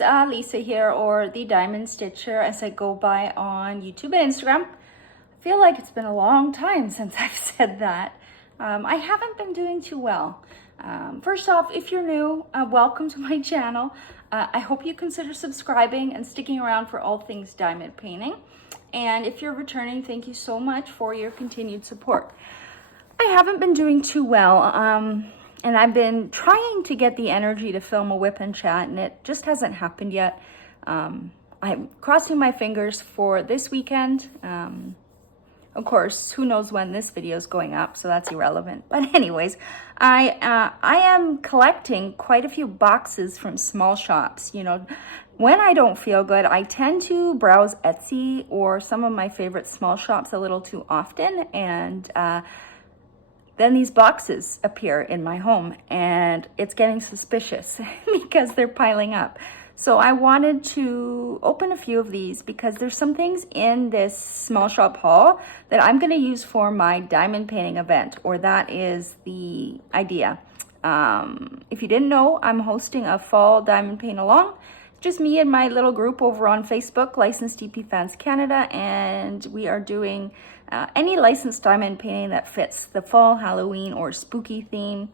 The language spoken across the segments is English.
is Lisa here, or the Diamond Stitcher as I go by on YouTube and Instagram. I feel like it's been a long time since I've said that. I haven't been doing too well. First off, if you're new, welcome to my channel. I hope you consider subscribing and sticking around for all things diamond painting. And if you're returning, thank you so much for your continued support. I haven't been doing too well. And I've been trying to get the energy to film a whip and chat, and it just hasn't happened yet. I'm crossing my fingers for this weekend. Of course, who knows when this video is going up, so that's irrelevant. But anyways, I am collecting quite a few boxes from small shops. You know, when I don't feel good, I tend to browse Etsy or some of my favorite small shops a little too often, and then these boxes appear in my home, and it's getting suspicious because they're piling up. So I wanted to open a few of these because there's some things in this small shop haul that I'm going to use for my diamond painting event, or that is the idea. If you didn't know, I'm hosting a fall diamond paint along. Just me and my little group over on Facebook, Licensed DP Fans Canada, and we are doing any licensed diamond painting that fits the fall, Halloween, or spooky theme.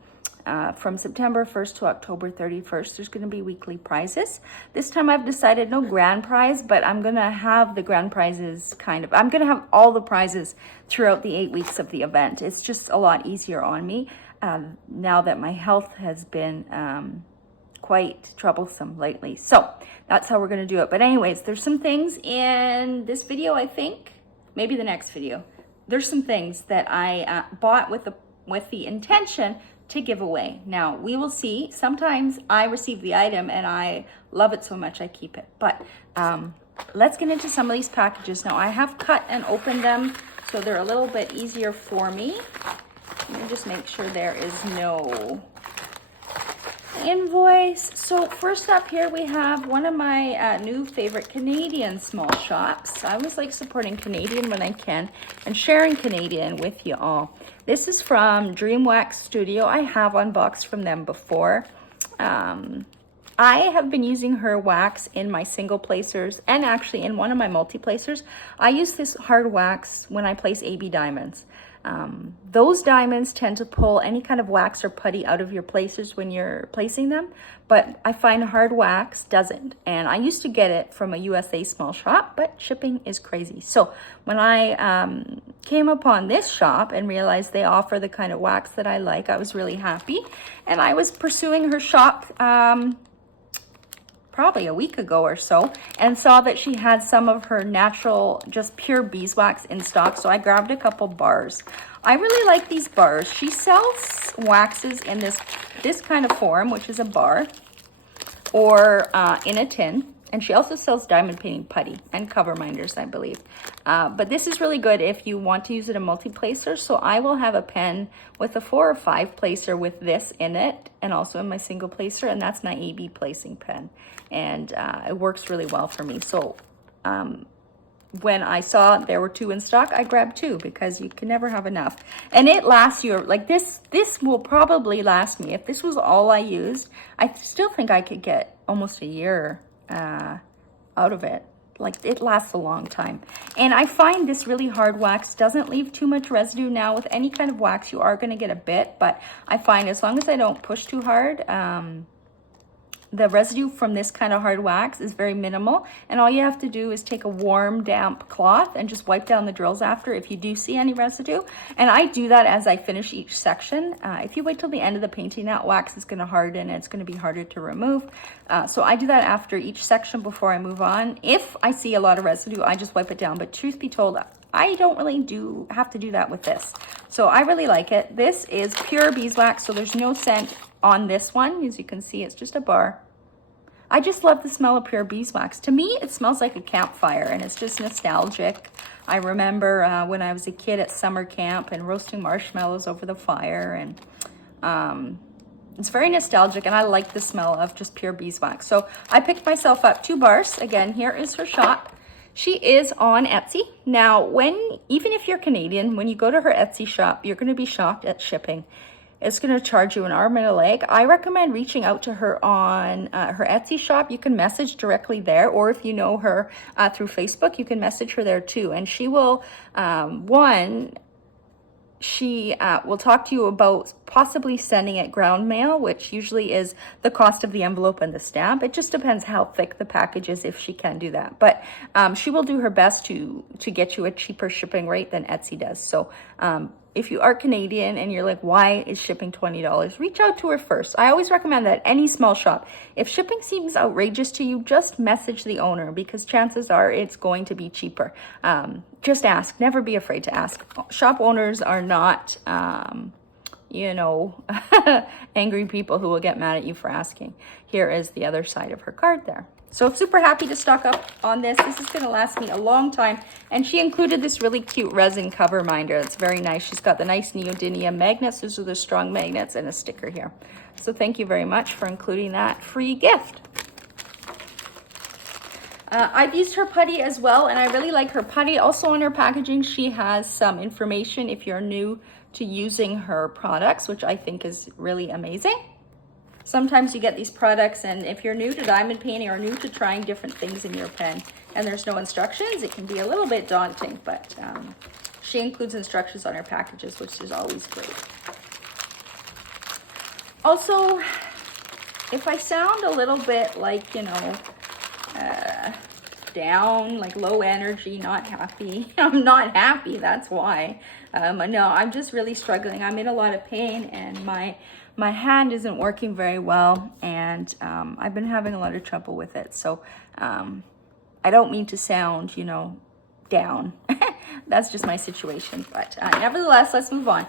From September 1st to October 31st, there's going to be weekly prizes. This time I've decided no grand prize, but I'm going to have the grand prizes I'm going to have all the prizes throughout the 8 weeks of the event. It's just a lot easier on me now that my health has been quite troublesome lately. So that's how we're going to do it. But anyways, there's some things in this video, I think, maybe the next video. There's some things that I bought with the intention to give away. Now, we will see. Sometimes I receive the item and I love it so much I keep it. But let's get into some of these packages. Now, I have cut and opened them so they're a little bit easier for me. Let me just make sure there is no invoice. So first up here we have one of my new favorite Canadian small shops. I always like supporting Canadian when I can and sharing Canadian with you all. This is from Dream Wax Studio. I have unboxed from them before. I have been using her wax in my single placers and actually in one of my multi placers. I use this hard wax when I place AB diamonds. Those diamonds tend to pull any kind of wax or putty out of your placers when you're placing them, but I find hard wax doesn't. And I used to get it from a USA small shop, but shipping is crazy. So when I came upon this shop and realized they offer the kind of wax that I like, I was really happy. And I was pursuing her shop probably a week ago or so, and saw that she had some of her natural, just pure beeswax in stock, so I grabbed a couple bars. I really like these bars. She sells waxes in this kind of form, which is a bar, or in a tin, and she also sells diamond painting putty and cover minders, I believe. But this is really good if you want to use it in multi-placer, so I will have a pen with a 4 or 5 placer with this in it, and also in my single placer, and that's my AB placing pen. And it works really well for me. So when I saw there were 2 in stock, I grabbed 2 because you can never have enough. And it lasts you, like this will probably last me. If this was all I used, I still think I could get almost a year out of it. Like, it lasts a long time. And I find this really hard wax doesn't leave too much residue. Now with any kind of wax, you are going to get a bit, but I find as long as I don't push too hard, the residue from this kind of hard wax is very minimal, and all you have to do is take a warm, damp cloth and just wipe down the drills after if you do see any residue. And I do that as I finish each section. If you wait till the end of the painting, that wax is going to harden and it's going to be harder to remove. So I do that after each section before I move on. If I see a lot of residue, I just wipe it down. But truth be told, I don't really have to do that with this. So I really like it. This is pure beeswax, so there's no scent on this one. As you can see, it's just a bar. I just love the smell of pure beeswax. To me, it smells like a campfire, and it's just nostalgic. I remember when I was a kid at summer camp and roasting marshmallows over the fire, and it's very nostalgic, and I like the smell of just pure beeswax. So I picked myself up 2 bars. Again, here is her shop. She is on Etsy. Now, even if you're Canadian, when you go to her Etsy shop, you're going to be shocked at shipping. it's going to charge you an arm and a leg. I recommend reaching out to her on her Etsy shop. You can message directly there, or if you know her through Facebook, you can message her there too. And she will, she will talk to you about possibly sending it ground mail, which usually is the cost of the envelope and the stamp. It just depends how thick the package is, if she can do that. But she will do her best to get you a cheaper shipping rate than Etsy does. So if you are Canadian and you're like, why is shipping $20? Reach out to her first. I always recommend that any small shop, if shipping seems outrageous to you, just message the owner, because chances are it's going to be cheaper. Just ask. Never be afraid to ask. Shop owners are not, you know, angry people who will get mad at you for asking. Here is the other side of her card there. So super happy to stock up on this. This is going to last me a long time. And she included this really cute resin cover minder. It's very nice. She's got the nice neodymium magnets. Those are the strong magnets, and a sticker here. So thank you very much for including that free gift. I've used her putty as well, and I really like her putty. Also on her packaging, she has some information if you're new to using her products, which I think is really amazing. Sometimes you get these products, and if you're new to diamond painting or new to trying different things in your pen and there's no instructions, it can be a little bit daunting, but she includes instructions on her packages, which is always great. Also, if I sound a little bit like, you know, down, like low energy, not happy, I'm not happy, that's why. No, I'm just really struggling. I'm in a lot of pain, and my hand isn't working very well, and I've been having a lot of trouble with it. So I don't mean to sound, you know, down. That's just my situation. But nevertheless, let's move on.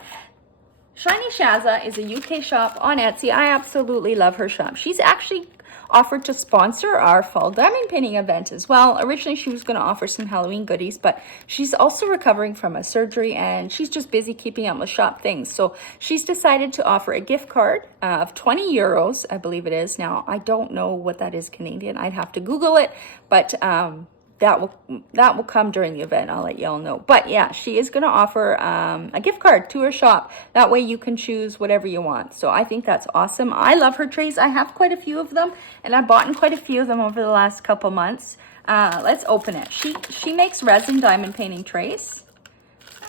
Shiny Shazza is a UK shop on Etsy. I absolutely love her shop. She's actually offered to sponsor our fall diamond painting event as well. Originally, she was going to offer some Halloween goodies, but she's also recovering from a surgery, and she's just busy keeping up with shop things. So she's decided to offer a gift card of 20 euros, I believe it is. Now, I don't know what that is Canadian. I'd have to Google it, but that will come during the event. I'll let y'all know. But yeah, she is going to offer a gift card to her shop. That way you can choose whatever you want. So I think that's awesome. I love her trays. I have quite a few of them, and I've bought quite a few of them over the last couple months. Let's open it. She makes resin diamond painting trays,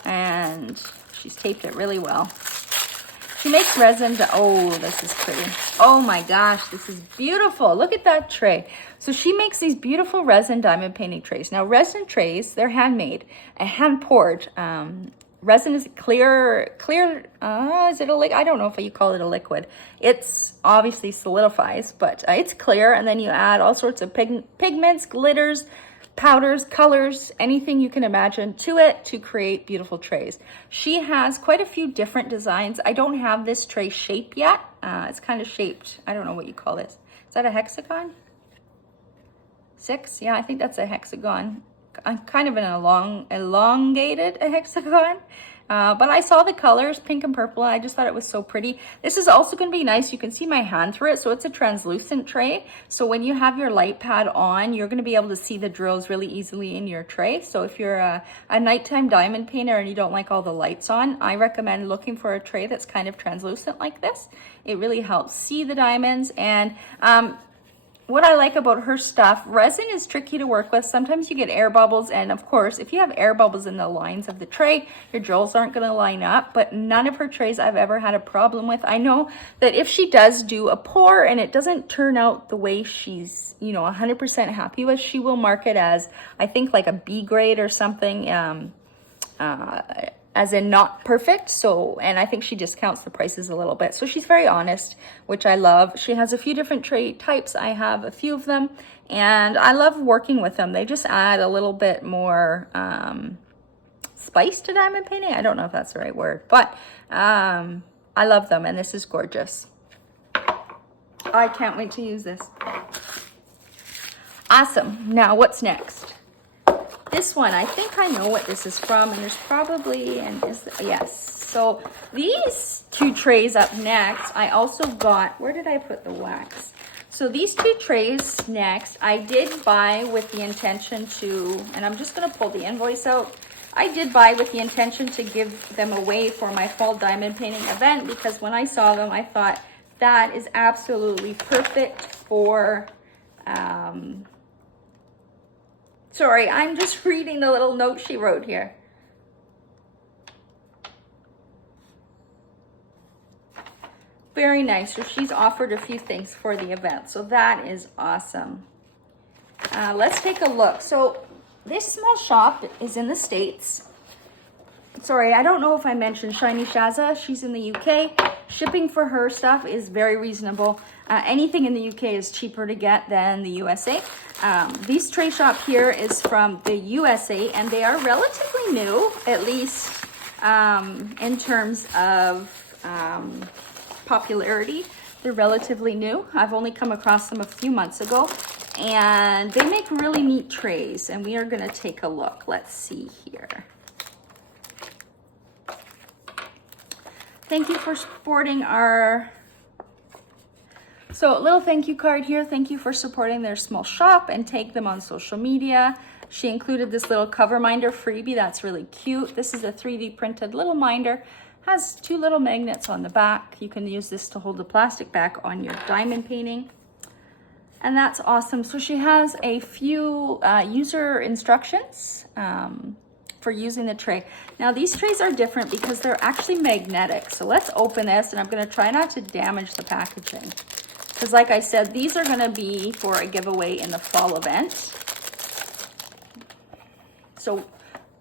and she's taped it really well. She makes resin, oh, this is pretty. Oh my gosh, this is beautiful. Look at that tray. So she makes these beautiful resin diamond painting trays. Now resin trays, they're handmade and hand poured. Resin is clear, is it a liquid? I don't know if you call it a liquid. It's obviously solidifies, but it's clear. And then you add all sorts of pigments, glitters, powders, colors, anything you can imagine to it to create beautiful trays. She has quite a few different designs. I don't have this tray shape yet. It's kind of shaped. I don't know what you call this. Is that a hexagon? 6? Yeah, I think that's a hexagon. I'm kind of an elongated hexagon. But I saw the colors, pink and purple, and I just thought it was so pretty. This is also going to be nice. You can see my hand through it, so it's a translucent tray. So when you have your light pad on, you're going to be able to see the drills really easily in your tray. So if you're a nighttime diamond painter and you don't like all the lights on, I recommend looking for a tray that's kind of translucent like this. It really helps see the diamonds. And what I like about her stuff, resin is tricky to work with. Sometimes you get air bubbles, and of course, if you have air bubbles in the lines of the tray, your drills aren't going to line up, but none of her trays I've ever had a problem with. I know that if she does do a pour and it doesn't turn out the way she's, 100% happy with, she will mark it as, I think, like a B grade or something, as in not perfect. So, and I think she discounts the prices a little bit. So she's very honest, which I love. She has a few different tray types. I have a few of them, and I love working with them. They just add a little bit more spice to diamond painting. I don't know if that's the right word, but I love them, and this is gorgeous. I can't wait to use this. Awesome. Now, what's next? This one, I think I know what this is from, and there's probably, yes. So these two trays up next, I also got, where did I put the wax? So these two trays next, I did buy with the intention to, and I'm just gonna pull the invoice out. I did buy with the intention to give them away for my fall diamond painting event, because when I saw them, I thought that is absolutely perfect for, sorry, I'm just reading the little note she wrote here. Very nice. So she's offered a few things for the event. So that is awesome. Let's take a look. So this small shop is in the States. Sorry, I don't know if I mentioned Shiny Shaza. She's in the UK. Shipping for her stuff is very reasonable. Anything in the UK is cheaper to get than the USA. This tray shop here is from the USA, and they are relatively new, at least in terms of popularity. They're relatively new. I've only come across them a few months ago, and they make really neat trays, and we are going to take a look. Let's see here. Thank you for supporting our, so a little thank you card here. Thank you for supporting their small shop and tag them on social media. She included this little cover minder freebie. That's really cute. This is a 3D printed little minder. Has 2 little magnets on the back. You can use this to hold the plastic back on your diamond painting. And that's awesome. So she has a few user instructions for using the tray. Now these trays are different because they're actually magnetic. So let's open this, and I'm gonna try not to damage the packaging. Because like I said, these are gonna be for a giveaway in the fall event. So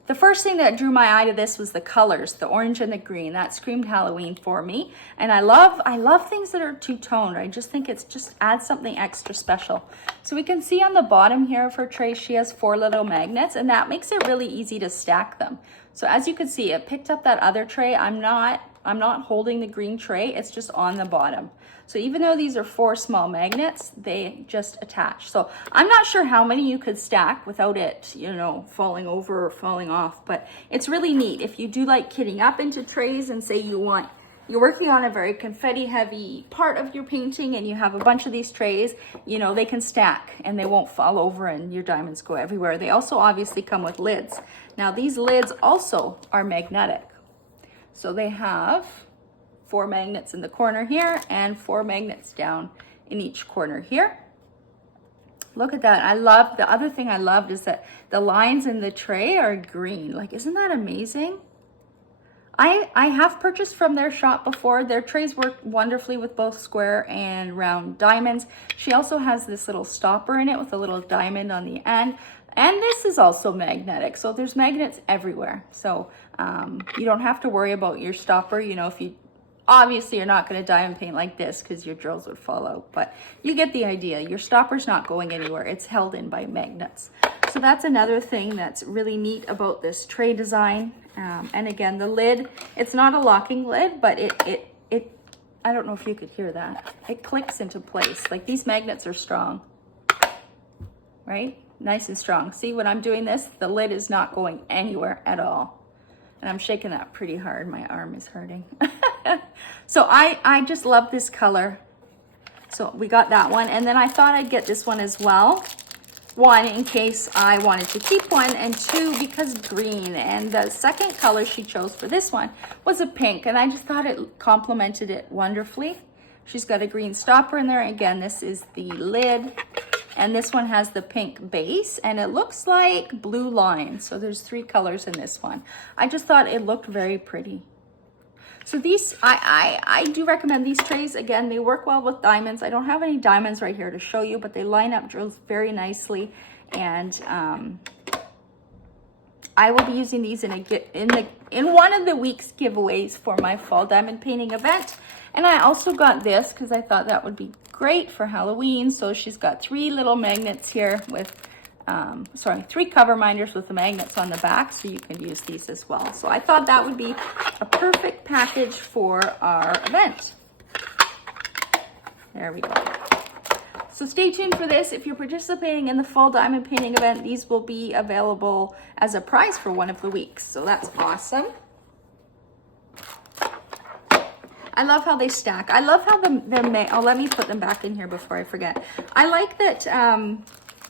the first thing that drew my eye to this was the colors, the orange and the green. That screamed Halloween for me. And I love things that are two-toned. I just think it's just adds something extra special. So we can see on the bottom here of her tray, she has 4 little magnets, and that makes it really easy to stack them. So as you can see, it picked up that other tray. I'm not holding the green tray, it's just on the bottom. So even though these are 4 small magnets, they just attach. So I'm not sure how many you could stack without it, you know, falling over or falling off, but it's really neat. If you do like kitting up into trays and say you're working on a very confetti heavy part of your painting and you have a bunch of these trays, you know, they can stack and they won't fall over and your diamonds go everywhere. They also obviously come with lids. Now these lids also are magnetic. So they have 4 magnets in the corner here and 4 magnets down in each corner here. Look at that. The other thing I loved is that the lines in the tray are green. Like, isn't that amazing? I have purchased from their shop before. Their trays work wonderfully with both square and round diamonds. She also has this little stopper in it with a little diamond on the end. And this is also magnetic. So there's magnets everywhere. So you don't have to worry about your stopper. You know, if you obviously you're not going to diamond paint like this because your drills would fall out, but you get the idea. Your stopper's not going anywhere. It's held in by magnets. So that's another thing that's really neat about this tray design. And again, the lid, it's not a locking lid, but it I don't know if you could hear that. It clicks into place. Like, these magnets are strong, right? Nice and strong. See, when I'm doing this, the lid is not going anywhere at all. And I'm shaking that pretty hard. My arm is hurting. So I just love this color. So we got that one. And then I thought I'd get this one as well. 1, in case I wanted to keep one, and 2, because green. And the second color she chose for this one was a pink, and I just thought it complemented it wonderfully. She's got a green stopper in there. Again, this is the lid, and this one has the pink base, and it looks like blue lines. So there's 3 colors in this one. I just thought it looked very pretty. So these, I do recommend these trays. Again, they work well with diamonds. I don't have any diamonds right here to show you, but they line up drills very nicely. And I will be using these in one of the week's giveaways for my fall diamond painting event. And I also got this because I thought that would be great for Halloween. So she's got 3 little magnets here with 3 cover minders with the magnets on the back, so you can use these as well. So I thought that would be a perfect package for our event. There we go. So stay tuned for this. If you're participating in the fall diamond painting event, these will be available as a prize for one of the weeks. So that's awesome. I love how they stack. I love how let me put them back in here before I forget. I like that,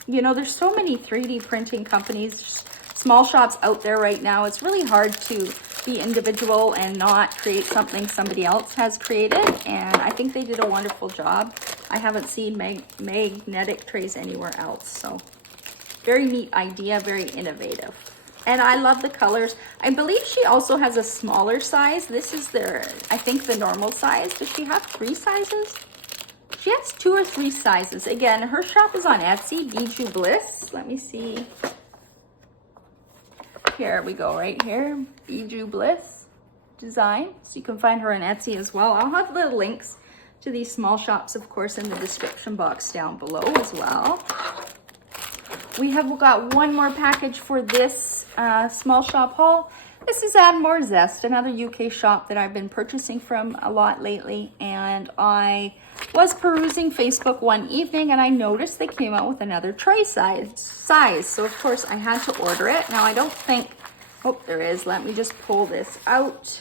you know, there's so many 3D printing companies. small shops out there right now. It's really hard to be individual and not create something somebody else has created. And I think they did a wonderful job. I haven't seen magnetic trays anywhere else. So very neat idea, very innovative. And I love the colors. I believe she also has a smaller size. This is I think the normal size. Does she have 3 sizes? She has 2 or 3 sizes. Again, her shop is on Etsy, Bijou Bliss. Let me see. Here we go, right here. Bijou Bliss design. So you can find her on Etsy as well. I'll have the links to these small shops, of course, in the description box down below as well. We have got one more package for this small shop haul. This is Add More Zest, another UK shop that I've been purchasing from a lot lately. And I was perusing Facebook one evening and I noticed they came out with another tray size. So of course I had to order it. Now I don't think, oh, there is. Let me just pull this out.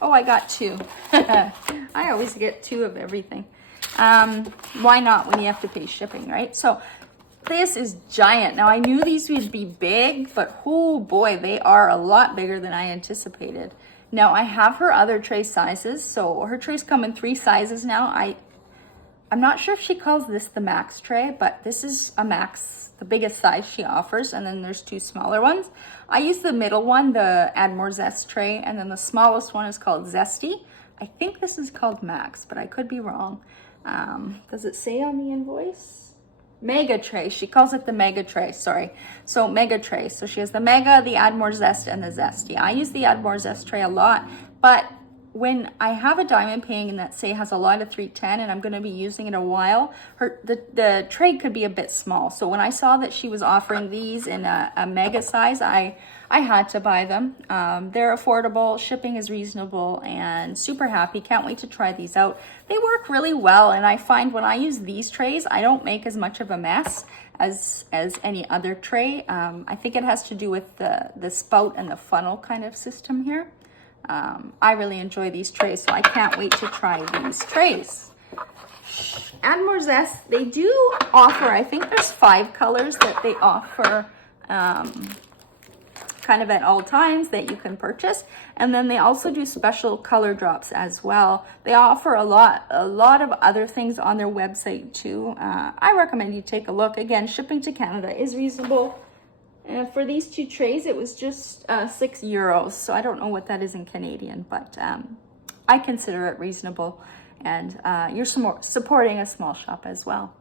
Oh, I got 2. I always get 2 of everything. Why not when you have to pay shipping, right? So this is giant. Now I knew these would be big, but oh boy, they are a lot bigger than I anticipated. Now I have her other tray sizes. So her trays come in 3 sizes now. I'm not sure if she calls this the max tray, but this is a max, the biggest size she offers. And then there's 2 smaller ones. I use the middle one, the Add More Zest tray. And then the smallest one is called Zesty. I think this is called max, but I could be wrong. Does it say on the invoice? Mega tray. She calls it the mega tray. Sorry. So mega tray. So she has the mega, the Add More Zest, and the Zesty. I use the Add More Zest tray a lot, but when I have a diamond painting that say has a lot of 310 and I'm going to be using it a while, the tray could be a bit small. So when I saw that she was offering these in a mega size, I had to buy them. They're affordable, shipping is reasonable, and super happy. Can't wait to try these out. They work really well, and I find when I use these trays, I don't make as much of a mess as any other tray. I think it has to do with the spout and the funnel kind of system here. I really enjoy these trays, so I can't wait to try these trays. Add More Zest, they do offer, I think there's 5 colors that they offer kind of at all times that you can purchase. And then they also do special color drops as well. They offer a lot of other things on their website too. I recommend you take a look. Again, shipping to Canada is reasonable. And for these 2 trays, it was just €6. So I don't know what that is in Canadian, but I consider it reasonable. And you're supporting a small shop as well.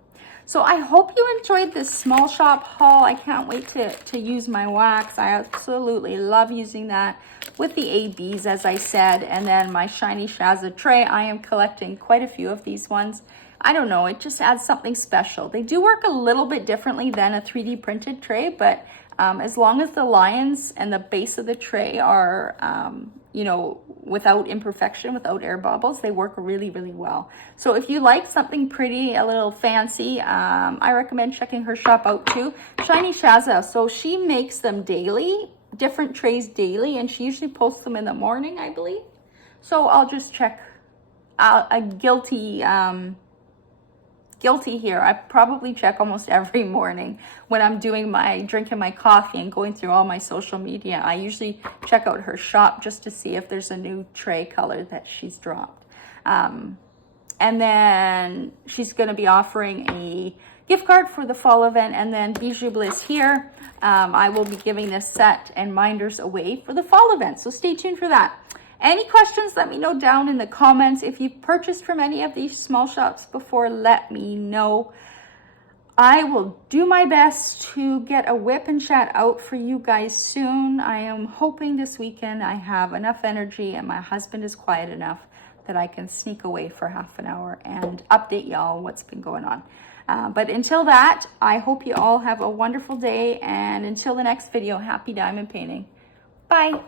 So I hope you enjoyed this small shop haul. I can't wait to use my wax. I absolutely love using that with the ABs, as I said. And then my Shiny Shazza tray. I am collecting quite a few of these ones. I don't know, it just adds something special. They do work a little bit differently than a 3D printed tray, but as long as the lines and the base of the tray are, you know, without imperfection, without air bubbles, they work really, really well. So if you like something pretty, a little fancy, I recommend checking her shop out too. Shiny Shazza, so she makes them daily, different trays daily, and she usually posts them in the morning, I believe. So I'll just check a guilty here. I probably check almost every morning when I'm drinking my coffee and going through all my social media. I usually check out her shop just to see if there's a new tray color that she's dropped. And then she's going to be offering a gift card for the fall event. And then Bijou Bliss here, I will be giving this set and minders away for the fall event. So stay tuned for that. Any questions, let me know down in the comments. If you've purchased from any of these small shops before, let me know. I will do my best to get a whip and chat out for you guys soon. I am hoping this weekend I have enough energy and my husband is quiet enough that I can sneak away for half an hour and update y'all what's been going on. But until that, I hope you all have a wonderful day. And until the next video, happy diamond painting. Bye.